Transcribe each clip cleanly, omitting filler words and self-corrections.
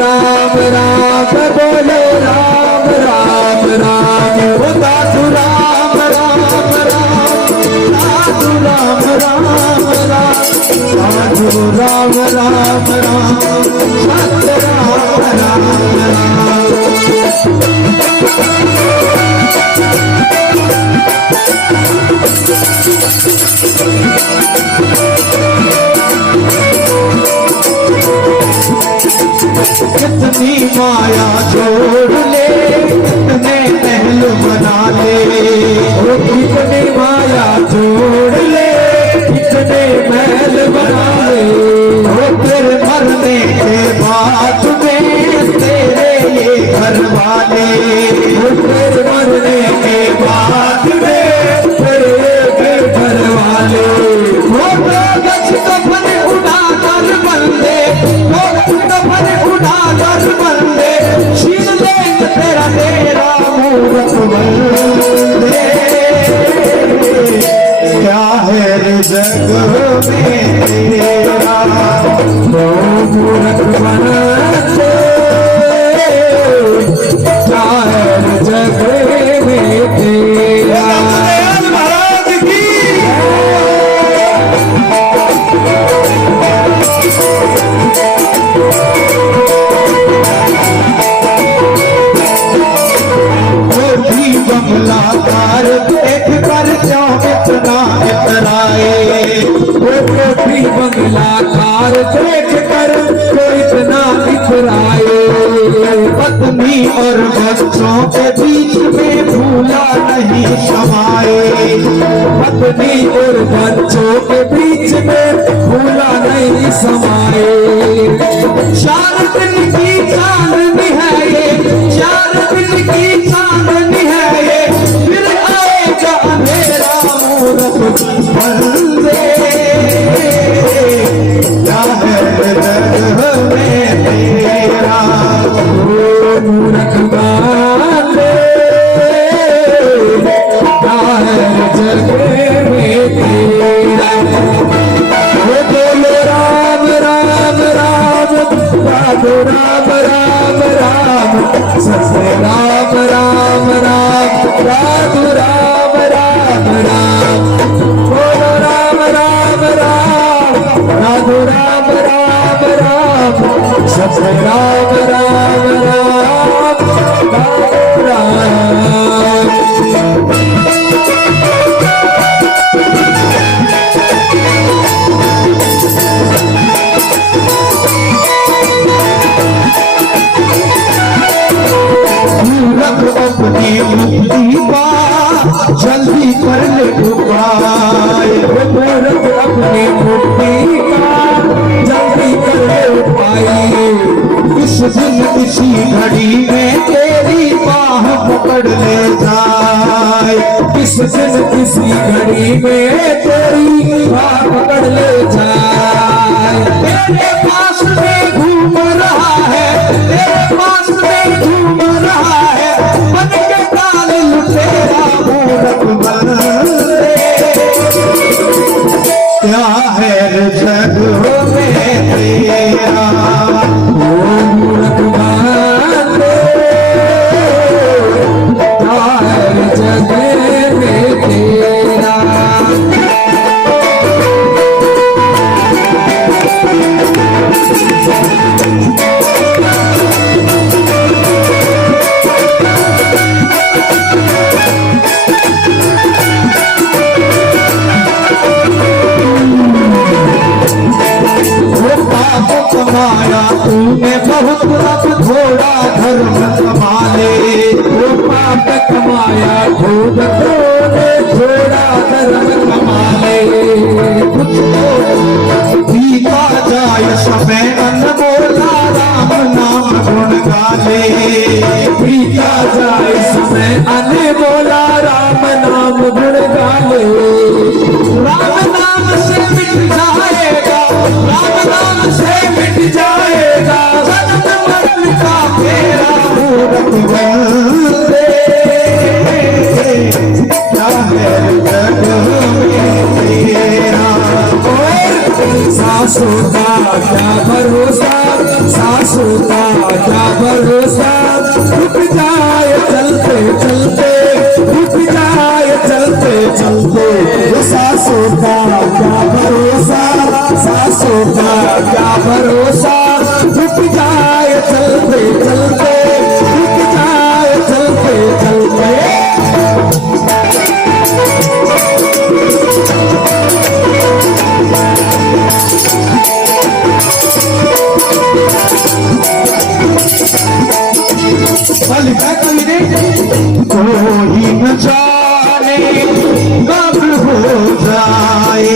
राम राम बोले राम राम राम ओ साधु राम राम राम साधु राम राम राम साधु राम राम राम सत्य राम राम राम। कितनी माया छोड़ ले कितने महल बना ले ओ कितनी माया छोड़ ले कितने महल बना ले ओ फिर मरने के बाद में तेरे ये घर वाले ओ फिर मरने के बाद में तेरे घर वाले वो गछ कफन उठा कर बंदे कफन उठा कर बंदे छीन लेंगे तेरा तेरा मूरत बंदे। क्या है रे जग में तेरा तो मूरत बंदे क्या है रे जग में तेरा। बंगलाकार देख कर क्यों इतना इतराए वो कोठी बंगलाकार देख कर तो इतना इतराए पत्नी और बच्चों के बीच में भूला नहीं समाए पत्नी और बच्चों के बीच में भूला नहीं समाए। 4 दिन की चांदनी है ये 4 दिन की चांदनी है ये फिर आएगा मेरा मूरत बंदे क्या है जग में तेरा ओ मूरत बंदे क्या है जग में तेरा। ओ बोलो राम राम राम साधु राम राम राम सत्य राम राम राम साधु राम राम राम बोलो राम राम राम साधु राम राम राम सत्य राम राम राम साधु राम। अपनी मुक्ति पा जल्दी कर ले उपाय अपनी मुक्ति का जल्दी कर ले उपाय इस दिन इसी घड़ी में तेरी बाह पकड़ ले जाए इस दिन इसी घड़ी में तेरी बाह पकड़ ले जाए। तेरे पास में घूम रहा है तेरे पास में घूम रहा है मन के काल लुटेरा मूरत बंदे क्या है जग में तेरा ओ मूरत बंदे क्या है जग में तेरा। कमाया तूने बहुत अब थोड़ा धर्म कमा ले वो पाप कमाया खूब तूने थोड़ा धर्म कमा ले कुछ तो पीता जाए समय अनमोला राम नाम गुण गाले पीता जाए समय अनमोला राम नाम गुण गाले। राम नाम से मिट जाएगा राम नाम से मिट जाएगा जन्म मरण का तेरा मूरत बंदे क्या है जग में तेरा। सासों का क्या भरोसा, सासों का क्या भरोसा, रुक जाए चलते चलते, रुक जाए चलते चलते, सासों का क्या भरोसा, सासों का क्या भरोसा, रुक जाए चलते चलते, रुक जाए चलते चलते। लिखा कवि ने, कोई न जाने कब हो जाए,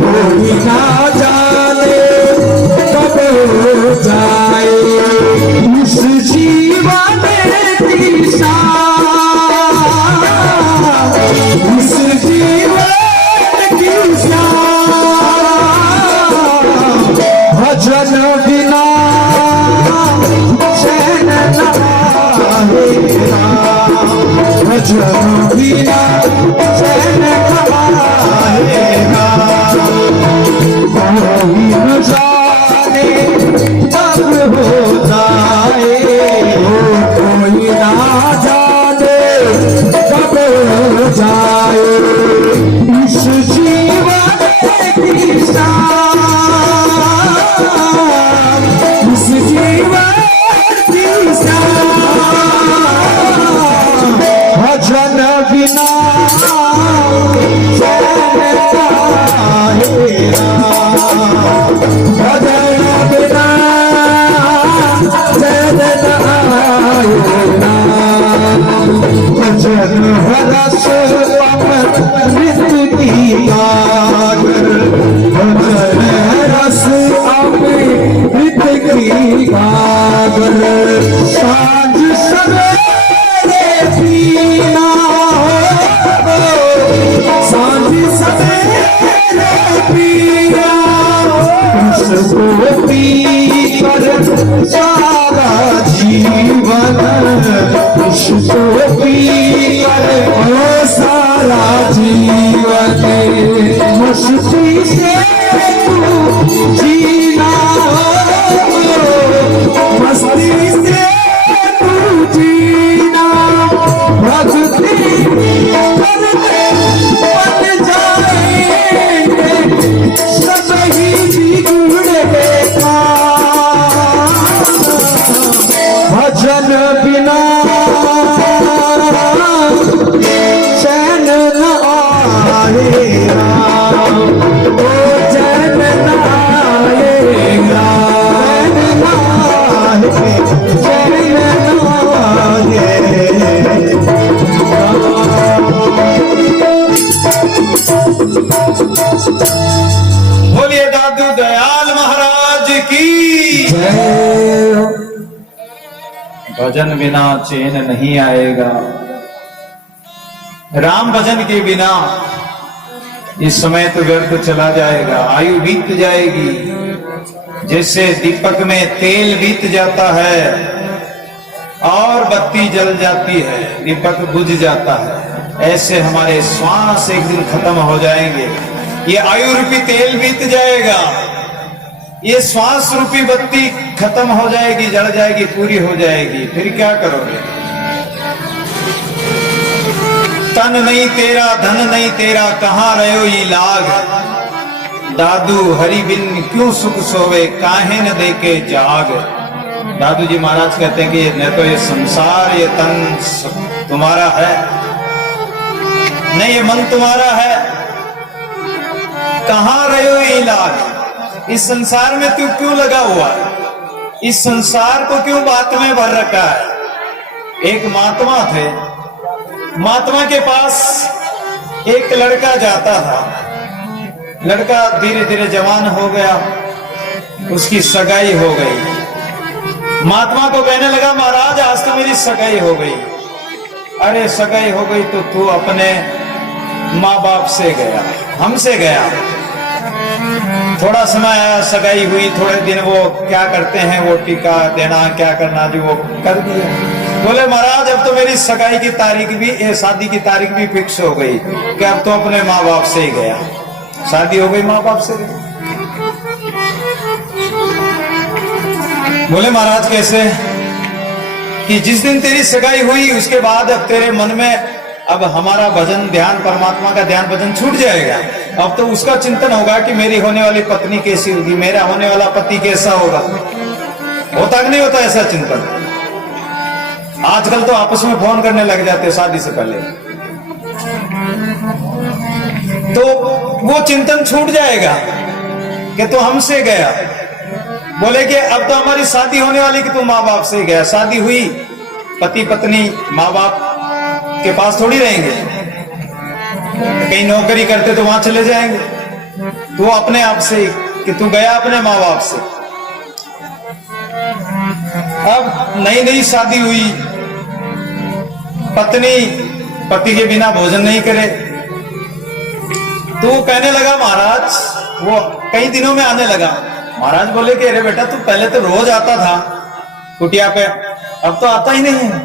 कोई ना जाने कब हो जाए, इस जीवन की शान, इस जीवन की शान, भजन बिना चैन न आएगा, भजन बिना चैन न आएगा, कोई न जाने कब हो जाए, कोई ना जाने कब हो जाए, इस जीवन की शान, इस जीवन की शान, भजन बिना चैन आएगा, भजन बिना चैन आएगा, भजन रस अमृत की गागर, भजन रस अमृत की गागर, सांझ सवेरे पीना, सांझ सवेरे पीना, उसको पी कर सारा जीवन, उसको पी कर सारा जीवन, मस्ती से तू जीना, मस्ती से तू जीना, भक्ति करते बन जाएंगे सब ही बिगड़ेगा, भजन बिना चैन न आएगा, ओ चैन न आएगा, चैन न आएगा, चैन न आएगा। बोलिए दादू दयाल महाराज की जय। भजन बिना चैन नहीं आएगा, राम भजन के बिना इस समय तो व्यर्थ चला जाएगा, आयु बीत जाएगी, जैसे दीपक में तेल बीत जाता है और बत्ती जल जाती है, दीपक बुझ जाता है, ऐसे हमारे श्वास एक दिन खत्म हो जाएंगे, ये आयु रूपी तेल बीत जाएगा, ये श्वास रूपी बत्ती खत्म हो जाएगी, जल जाएगी, पूरी हो जाएगी, फिर क्या करोगे? तन नहीं तेरा धन नहीं तेरा कहाँ रहो ये लाग, दादू हरि बिन क्यों सुख सोवे काहे न देके जाग। दादू जी महाराज कहते हैं कि न तो ये संसार ये तन तुम्हारा है, न ये मन तुम्हारा है, कहाँ रहो ये लाग, इस संसार में तू क्यों लगा हुआ है, इस संसार को क्यों बात में भर रखा है। एक महात्मा थे, महात्मा के पास एक लड़का जाता था, लड़का धीरे धीरे जवान हो गया, उसकी सगाई हो गई, महात्मा को कहने लगा महाराज आज तो मेरी सगाई हो गई। अरे सगाई हो गई तो तू अपने माँ बाप से गया, हमसे गया, थोड़ा समय आया, सगाई हुई, थोड़े दिन वो क्या करते हैं, वो टीका देना क्या करना जो वो कर दिया। बोले महाराज अब तो मेरी सगाई की तारीख भी, शादी की तारीख भी फिक्स हो गई कि अब तो अपने माँ बाप से ही गया, शादी हो गई माँ बाप से गई। बोले महाराज कैसे? कि जिस दिन तेरी सगाई हुई उसके बाद अब तेरे मन में अब हमारा भजन ध्यान, परमात्मा का ध्यान भजन छूट जाएगा। अब तो उसका चिंतन होगा कि मेरी होने वाली पत्नी कैसी होगी, मेरा होने वाला पति कैसा होगा। होता कि नहीं होता ऐसा चिंतन? आजकल तो आपस में फोन करने लग जाते हैं शादी से पहले, तो वो चिंतन छूट जाएगा कि तो हमसे गया। बोले कि अब तो हमारी शादी होने वाली कि तू माँ बाप से गया। शादी हुई, पति पत्नी माँ बाप के पास थोड़ी रहेंगे, कहीं नौकरी करते तो वहां चले जाएंगे। तो अपने आप से कि तू गया अपने माँ बाप से। अब नई नई शादी हुई, पत्नी पति के बिना भोजन नहीं करे, तो वो कहने लगा महाराज, वो कई दिनों में आने लगा। महाराज बोले कि अरे बेटा तू पहले तो रोज आता था कुटिया पे, अब तो आता ही नहीं है।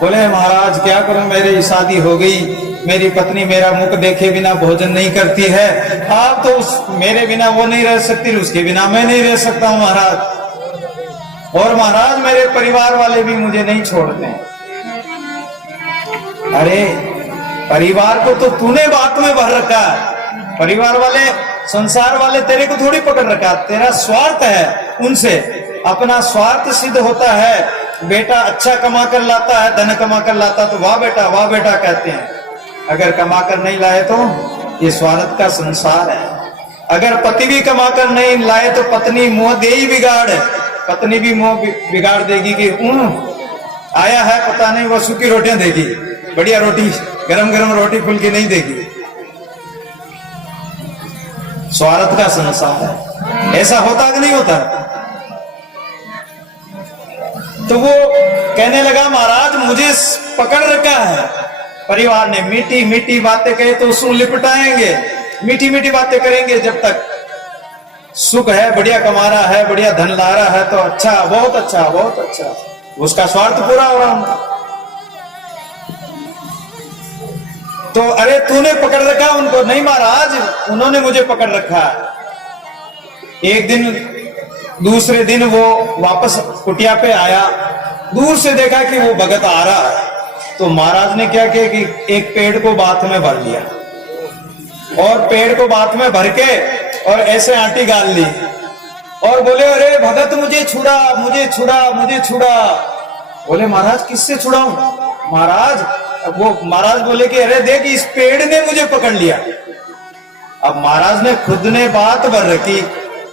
बोले महाराज क्या करूं, मेरी शादी हो गई, मेरी पत्नी मेरा मुख देखे बिना भोजन नहीं करती है। आप तो मेरे बिना वो नहीं रह सकती, उसके बिना मैं नहीं रह सकता हूं महाराज। और महाराज मेरे परिवार वाले भी मुझे नहीं छोड़ते हैं। अरे परिवार को तो तूने बात में भर रखा है, परिवार वाले संसार वाले तेरे को थोड़ी पकड़ रखा। तेरा स्वार्थ है उनसे, अपना स्वार्थ सिद्ध होता है। बेटा अच्छा कमा कर लाता है, धन कमा कर लाता तो वाह बेटा कहते हैं। अगर कमा कर नहीं लाए तो ये स्वार्थ का संसार है। अगर पति भी कमा कर नहीं लाए तो पत्नी मुंह दे ही बिगाड़, पत्नी भी मुंह बिगाड़ देगी कि आया है पता नहीं, वो सूखी रोटियां देगी, बढ़िया रोटी गरम गरम रोटी फुल्की नहीं देगी। स्वार्थ का संसार है। ऐसा होता कि नहीं होता? तो वो कहने लगा महाराज मुझे पकड़ रखा है परिवार ने, मीठी मीठी बातें कहे तो उसको लिपटाएंगे, मीठी मीठी बातें करेंगे। जब तक सुख है, बढ़िया कमा रहा है, बढ़िया धन ला रहा है तो अच्छा, बहुत अच्छा, बहुत अच्छा, उसका स्वार्थ पूरा हो रहा है। तो अरे तूने पकड़ रखा उनको? नहीं महाराज उन्होंने मुझे पकड़ रखा है। एक दिन दूसरे दिन वो वापस कुटिया पे आया, दूर से देखा कि वो भगत आ रहा है, तो महाराज ने क्या किया कि एक पेड़ को बात में भर लिया और पेड़ को बात में भर के और ऐसे आंटी गाल ली और बोले अरे भगत मुझे छुड़ा, मुझे छुड़ा, मुझे छुड़ा। बोले महाराज किससे छुड़ाऊं? महाराज बोले कि अरे देख इस पेड़ ने मुझे पकड़ लिया। अब महाराज ने खुद ने बात भर रखी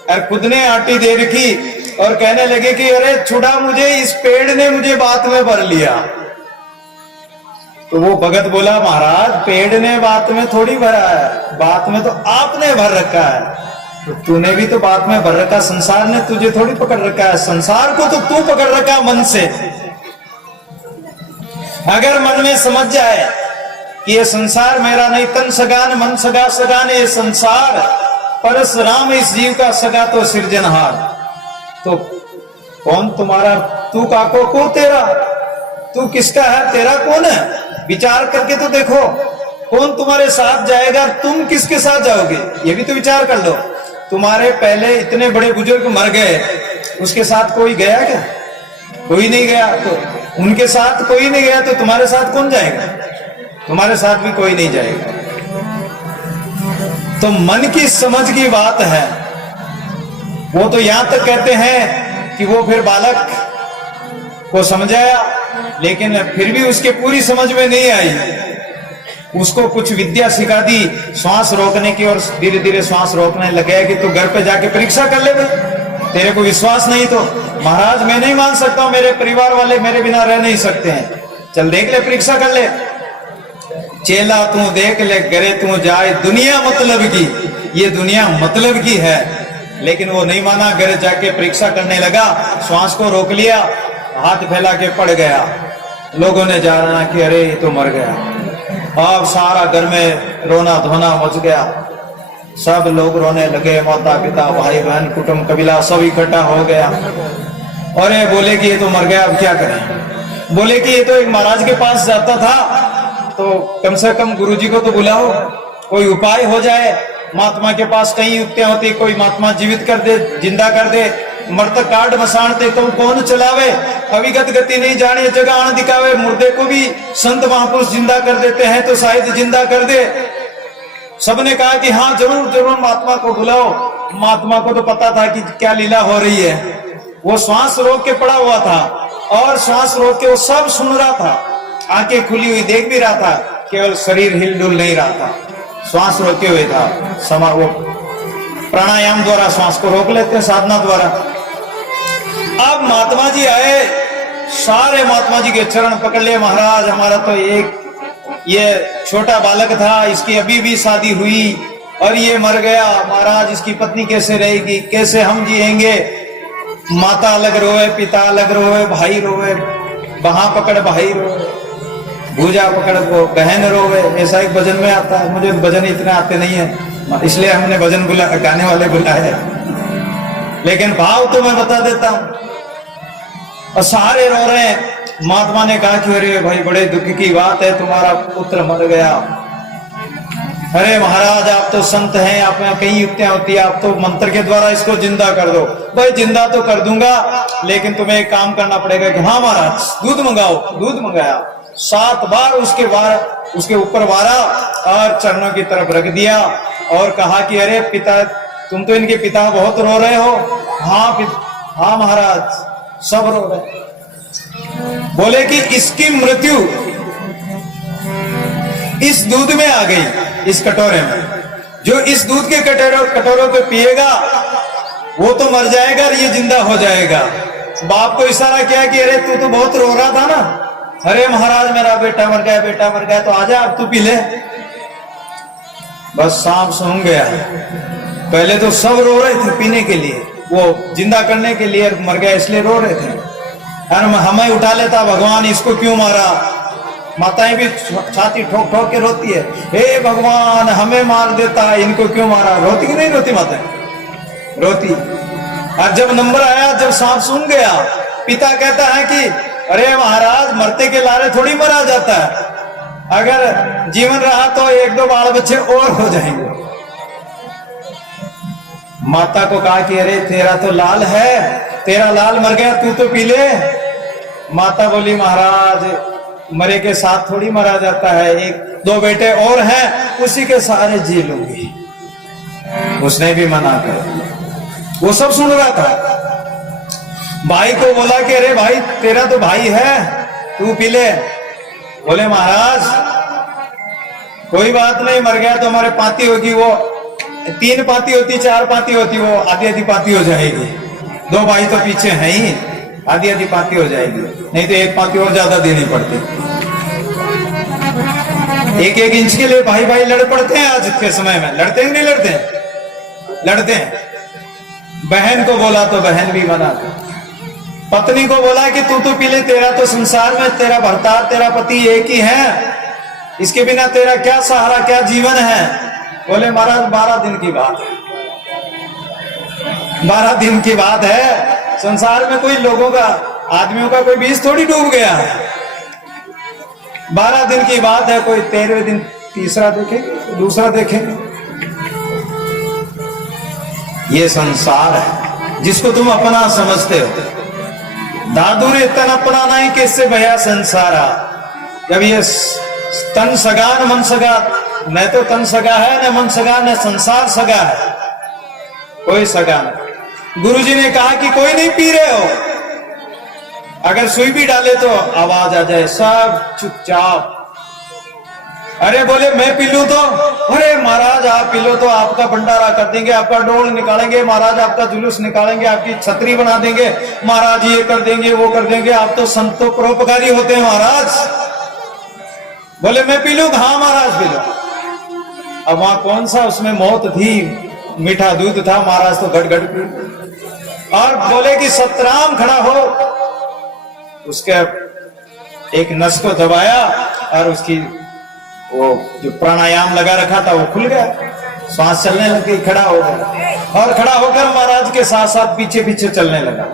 और खुद ने आंटी दे रखी और कहने लगे कि अरे छुड़ा मुझे, इस पेड़ ने मुझे बात में भर लिया। तो वो भगत बोला महाराज पेड़ ने बात में थोड़ी भरा है, बात में तो आपने भर रखा है। तो तूने भी तो बात में भर रखा, संसार ने तुझे थोड़ी पकड़ रखा है, संसार को तो तू पकड़ रखा मन से। अगर मन में समझ जाए कि ये संसार मेरा नहीं, तन सगान मन सगा सगान, ये संसार परशुराम इस जीव का सगा तो सृजनहार। तो कौन तुम्हारा, तू काको को तेरा, तू किसका है, तेरा कौन है? विचार करके तो देखो कौन तुम्हारे साथ जाएगा, तुम किसके साथ जाओगे, ये भी तो विचार कर लो। तुम्हारे पहले इतने बड़े बुजुर्ग मर गए, उसके साथ कोई गया क्या? कोई नहीं गया। तो उनके साथ कोई नहीं गया तो तुम्हारे साथ कौन जाएगा? तुम्हारे साथ भी कोई नहीं जाएगा। तो मन की समझ की बात है। वो तो यहां तक कहते हैं कि वो फिर बालक को समझाया, लेकिन फिर भी उसके पूरी समझ में नहीं आई। उसको कुछ विद्या सिखा दी श्वास रोकने की, और धीरे धीरे श्वास रोकने लगे कि तू घर पे जाके परीक्षा कर ले भाई, तेरे को विश्वास नहीं तो। महाराज मैं नहीं मान सकता, मेरे परिवार वाले मेरे बिना रह नहीं सकते हैं, चल देख ले, परीक्षा कर ले। चेला तू देख ले गरे तू जाए, दुनिया मतलब की, ये दुनिया मतलब की है। लेकिन वो नहीं माना, घर जाके परीक्षा करने लगा, श्वास को रोक लिया, हाथ फैला के पड़ गया। लोगों ने जाना कि अरे ये तो मर गया। अब सारा घर में रोना धोना मच गया, सब लोग रोने लगे, माता पिता भाई बहन कुटुंब कबीला सब इकट्ठा हो गया। और ये बोले कि ये तो मर गया, अब क्या करें? बोले कि ये तो एक महाराज के पास जाता था, तो कम से कम गुरुजी को तो बुलाओ, कोई उपाय हो जाए। महात्मा के पास कई युक्तियां होती, कोई महात्मा जीवित कर दे, जिंदा कर दे, मृतक काट बसाणते तो कौन चलावे, अविगत गति नहीं जाने जगह आण दिखावे। मुर्दे को भी संत महापुरुष जिंदा कर देते हैं तो शायद जिंदा कर दे। सबने कहा कि हाँ जरूर जरूर महात्मा को बुलाओ। महात्मा को तो पता था कि क्या लीला हो रही है। वो श्वास रोक के पड़ा हुआ था और श्वास रोक के वो सब सुन रहा था, आंखें खुली हुई देख भी रहा था, केवल शरीर हिलडुल नहीं रहा था, श्वास रोके हुए था। वो प्राणायाम द्वारा श्वास को रोक लेते हैं, साधना द्वारा। अब महात्मा जी आए, सारे महात्मा जी के चरण पकड़ लिए। महाराज हमारा तो एक ये छोटा बालक था, इसकी अभी भी शादी हुई और ये मर गया। महाराज इसकी पत्नी कैसे रहेगी, कैसे हम जिएंगे। माता अलग रोए, पिता अलग रोए, भाई रोए, बाहां पकड़ भाई रोए, भूजा पकड़ वो बहन रोवे। ऐसा एक भजन में आता है। मुझे भजन इतने आते नहीं है, इसलिए हमने भजन गाने वाले बुलाए, लेकिन भाव तो मैं बता देता हूं। और सारे रो रहे हैं। महात्मा ने कहा कि अरे भाई बड़े दुख की बात है, तुम्हारा पुत्र मर गया। अरे महाराज आप तो संत हैं, आप में कई युक्तियां होती है, आप तो मंत्र के द्वारा इसको जिंदा कर दो। भाई जिंदा तो कर दूंगा, लेकिन तुम्हें एक काम करना पड़ेगा कि हाँ महाराज दूध मंगाओ। दूध मंगाया, 7 बार उसके ऊपर वारा और चरणों की तरफ रख दिया और कहा कि अरे पिता, तुम तो इनके पिता बहुत रो रहे हो। हाँ महाराज सब रो रहे। बोले कि इसकी मृत्यु इस दूध में आ गई, इस कटोरे में। जो इस दूध के कटोरों को पिएगा वो तो मर जाएगा और ये जिंदा हो जाएगा। बाप को इशारा किया कि अरे तू तो बहुत रो रहा था ना। अरे महाराज मेरा बेटा मर गया, बेटा मर गया, तो आजा अब तू पी ले। बस सांप सूंघ गया। पहले तो सब रो रहे थे पीने के लिए, वो जिंदा करने के लिए, मर गया इसलिए रो रहे थे। अरे हमें उठा लेता भगवान, इसको क्यों मारा। माताएं भी छाती ठोक ठोक के रोती है, हे भगवान हमें मार देता, इनको क्यों मारा। रोती कि नहीं रोती माताएं? रोती। और जब नंबर आया, जब सांप सूंघ गया, पिता कहता है कि अरे महाराज मरते के लारे थोड़ी मरा जाता है, अगर जीवन रहा तो 1-2 बाल बच्चे और हो जाएंगे। माता को कहा कि अरे तेरा तो लाल है, तेरा लाल मर गया, तू तो पी ले। माता बोली महाराज मरे के साथ थोड़ी मरा जाता है, 1-2 बेटे और हैं, उसी के सहारे जी लूंगी। उसने भी मना कर। वो सब सुन रहा था। भाई को बोला कि अरे भाई तेरा तो भाई है, तू पी ले। बोले महाराज कोई बात नहीं, मर गया तो हमारे पाती होगी, वो 3 पाती होती, 4 पाती होती, वो आधी आधी पाती हो जाएगी। 2 भाई तो पीछे हैं ही, आधी आधी पाती हो जाएगी, नहीं तो 1 पाती और ज्यादा देनी पड़ती। 1-1 इंच के लिए भाई भाई लड़ पड़ते हैं। आज के समय में लड़ते हैं नहीं लड़ते हैं? लड़ते हैं। बहन को बोला तो बहन भी मना कर। पत्नी को बोला कि तू तो पी ले, तेरा तो संसार में तेरा भरतार, तेरा पति एक ही है, इसके बिना तेरा क्या सहारा, क्या जीवन है। बोले महाराज 12 दिन की बात है, 12 दिन की बात है। संसार में कोई लोगों का, आदमियों का कोई बीज थोड़ी डूब गया है। 12 दिन की बात है, कोई 13वें दिन तीसरा देखेंगे, दूसरा देखेंगे। ये संसार है जिसको तुम अपना समझते हो। दादू ने तन अपना नहीं किससे भया संसारा। जब ये तन सगा न मन सगा, न तो तन सगा है, न मन सगा, न संसार सगा है, कोई सगा नहीं। गुरुजी ने कहा कि कोई नहीं पी रहे हो, अगर सुई भी डाले तो आवाज आ जाए, सब चुपचाप। अरे बोले मैं पी लूं तो, अरे महाराज आप पी लो तो आपका भंडारा कर देंगे, आपका डोल निकालेंगे महाराज, आपका जुलूस निकालेंगे, आपकी छतरी बना देंगे महाराज, ये कर देंगे वो कर देंगे, आप तो संतो परोपकारी होते हैं महाराज। बोले मैं पी लूं, हाँ महाराज पी लो। अब वहां कौन सा उसमें मौत थी, मीठा दूध था, महाराज तो घट घट पी। और बोले कि सतराम खड़ा हो, उसके एक नस को दबाया और उसकी वो जो प्राणायाम लगा रखा था वो खुल गया, सांस चलने लग गई, खड़ा हो गया और खड़ा होकर महाराज के साथ साथ पीछे पीछे चलने लगा।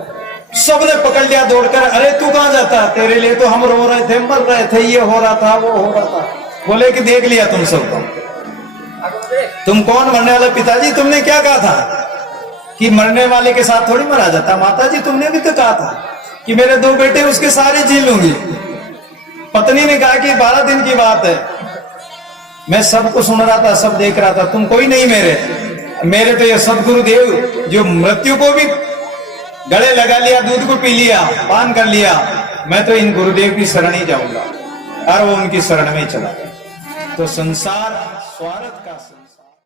सबने पकड़ लिया दौड़कर, अरे तू कहां जाता, तेरे लिए तो हम रो रहे थे, मर रहे थे, ये हो रहा था वो हो रहा था। बोले कि देख लिया तुम सबको, तुम कौन मरने वाला, पिताजी तुमने क्या कहा था कि मरने वाले के साथ थोड़ी मरा जाता। माता जी तुमने भी तो कहा था कि मेरे 2 बेटे उसके सारे झील लूंगी। पत्नी ने कहा कि 12 दिन की बात है, मैं सबको सुन रहा था, सब देख रहा था, तुम कोई नहीं मेरे तो ये सदगुरुदेव जो मृत्यु को भी गले लगा लिया, दूध को पी लिया, पान कर लिया, मैं तो इन गुरुदेव की शरण ही जाऊंगा। और वो उनकी शरण में चला गया। तो संसार स्वार्थ का